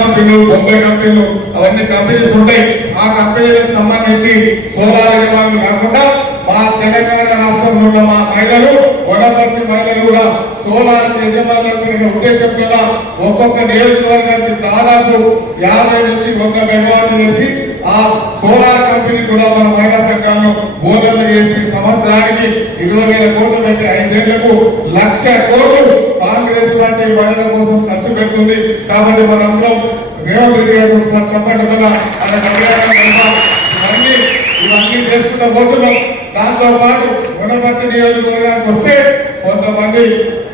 కంపెనీలు, బొంబాయి కంపెనీలు, అవన్నీ కంపెనీస్ ఉంటాయి. ఆ కంపెనీలకు సంబంధించి సోలార్ యజమానులు కాకుండా మా తెలంగాణ రాష్ట్రంలో ఉన్న మా మహిళలు, వనపర్తి మహిళలు కూడా సోలార్ యజమానుల ఉద్దేశంతో ఒక్కొక్క నియోజకవర్గానికి దాదాపు 50 నుంచి 100 మెగావాట్లు చేసి ఆ సోలార్ కంపెనీ కూడా మన మహిళా సంఘాలను బోధనలు చేసి సంవత్సరానికి 20,000 కోట్లు పెట్టి 5 ఏళ్లకు 1,00,000 కోట్లు కాంగ్రెస్ పార్టీ మహిళల కోసం ఖర్చు పెడుతుంది. కాబట్టి మనందరం రేవంత్ రెడ్డి గారు ఒకసారి చెప్పండి కదా, ఇవన్నీ చేసుకుంటూ పోతున్నాం. దాంతో పాటు వనపర్తి నియోజకవర్గానికి వస్తే కొంతమంది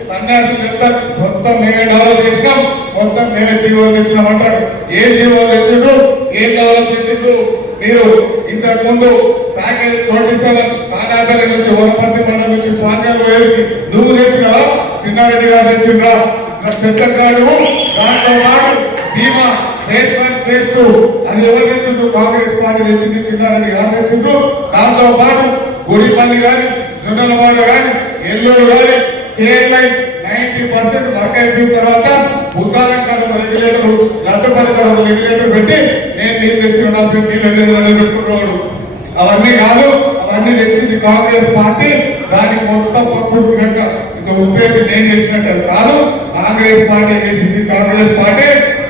సన్యాసులు చెప్తారు, మొత్తం మేమే డెవలప్ చేసినాం, మొత్తం మేమే జీవోలు తెచ్చినాం అంటారు. ఏ జీవోలు తెచ్చిండ్రు, ఏం డెవలప్ చేసిండ్రు? మీరు ఇంతకు ముందు ప్యాకేజ్ 27 కానాపల్లి నుంచి వనపర్తి మండలం నుంచి పాండ్యాలు నువ్వు తెచ్చినావా? చిన్నారెడ్డి గారు తెచ్చిండ్రా? చెత్తకాడు. దాంతో పాటు బీమా ఫేజ్ 1 ఫేజ్ 2 అది ఎవరు తెచ్చిండ్రు? కాంగ్రెస్ పార్టీ తెచ్చింది, చిన్నారెడ్డి గారు తెచ్చిండ్రు. దాంతో పాటు గుడిపల్లి కానీ, జొన్నలవాడ కానీ, ఎల్లూరు కానీ కేరళ 90% వర్క్ అయిపోయిన తర్వాత ఉద్దాలంకాడ రెగ్యులేటర్, లడ్డపల్లికాడ రెగ్యులేటర్ పెట్టి నేను నీళ్ళు తెచ్చిన నీళ్ళు పెట్టుకుంటాడు. అవన్నీ కాదు, అవన్నీ తెచ్చింది కాంగ్రెస్ పార్టీ. దానికి మొత్తం పట్టుకుంటున్నట్టు ఇంత ఉద్దేశం నేను చేసినట్టు కాదు, కాంగ్రెస్ పార్టీ చేసింది. కాంగ్రెస్ పార్టీ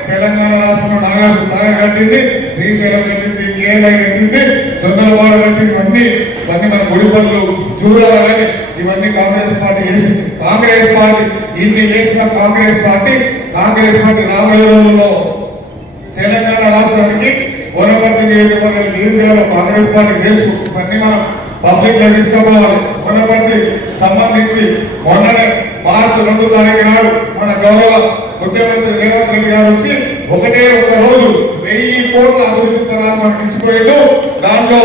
తెలంగాణ రాష్ట్రంలో నాగార్జున సాగర్ కట్టింది, శ్రీశైలం కట్టింది, కేరళ కట్టింది, జొన్నలవాడ కట్టింది. ఇవన్నీ మన గుడిపల్లు, జూరాల కానీ ఇవన్నీ కాంగ్రెస్ పార్టీ చేసింది. కాంగ్రెస్ పార్టీ ఇన్ని చేసిన కాంగ్రెస్ పార్టీ రాబోయే రోజుల్లో తెలంగాణ రాష్ట్రానికి వనపర్తి నియోజకవర్గం నియోజకవర్గంలో కాంగ్రెస్ పార్టీ గెలుచు ఇవన్నీ మనం పబ్లిక్ లో తీసుకోవాలి. వనపర్తి సంబంధించి మొన్ననే మార్చి 2వ తారీఖు నాడు మన గౌరవ ముఖ్యమంత్రి రేవంత్ రెడ్డి గారు వచ్చి ఒకటే ఒక రోజు 1000 కోట్ల అభివృద్ధి తరాలు మనకి ఇచ్చిపోయాడు. దాంట్లో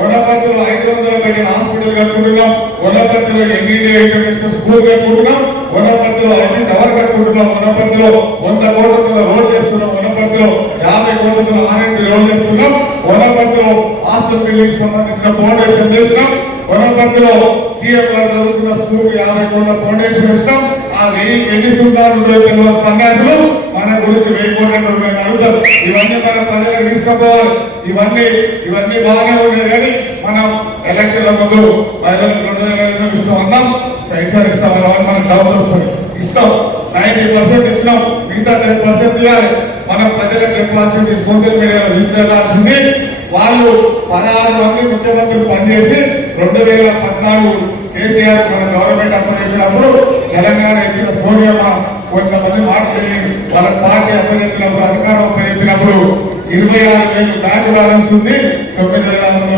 వనపర్తిలో 500 బెడ్ల హాస్పిటల్ కట్టుకుంటున్నాం, వనపర్తిలో ఎంఈడీ ఇంటర్నేషనల్ స్కూల్ కట్టుకుంటున్నాం, వనపర్తిలో ఐటీ టవర్ కట్టుకుంటున్నాం, వనపర్తిలో 100 కోట్లతో రోడ్ చేస్తున్నాం, వనపర్తిలో 50 కోట్లతో ఆర్ఎండ్బి రోడ్ చేస్తున్నాం, వనపర్తిలో హాస్టల్ బిల్డింగ్ సంబంధించిన ఫౌండేషన్ చేసినాం, వనపర్తిలో సీఎం గారు చదువుతున్న స్కూల్ 50 కోట్ల ఫౌండేషన్ వేసినాం. ఆ 1000 సున్నాలు సన్యాసులు మన గురించి 1000 కోట్ల అడుగుతారు. ఇవన్నీ మన ప్రజలకు తీసుకుపోవాలి. ఇవన్నీ బాగానే ఉన్నాయి. కానీ మనం ఎలక్షన్ల ముందు మహిళలకు 2,000 ఇస్తాం అన్నాం, పెన్షన్ ఇస్తామని మనకు డౌట్ వస్తుంది. ఇస్తాం, 90% ఇచ్చినాం, మిగతా 10% ఇవ్వాలి. మనం ప్రజలకు చెప్పాల్సింది, సోషల్ మీడియాలో తీసుకెళ్లాల్సింది. వాళ్ళు 16 మంది ముఖ్యమంత్రులు పనిచేసి 2014 కేసీఆర్ మన గవర్నమెంట్ అప్పచెప్పినప్పుడు తెలంగాణ ఇచ్చిన సోనియమ్మ కొంతమంది మాట్లాడి వాళ్ళ పార్టీ అప్పచెప్పినప్పుడు, అధికారం అప్పచెప్పినప్పుడు 26,000 బ్యాంకు బ్యాలెన్స్ ఉంది, 9,000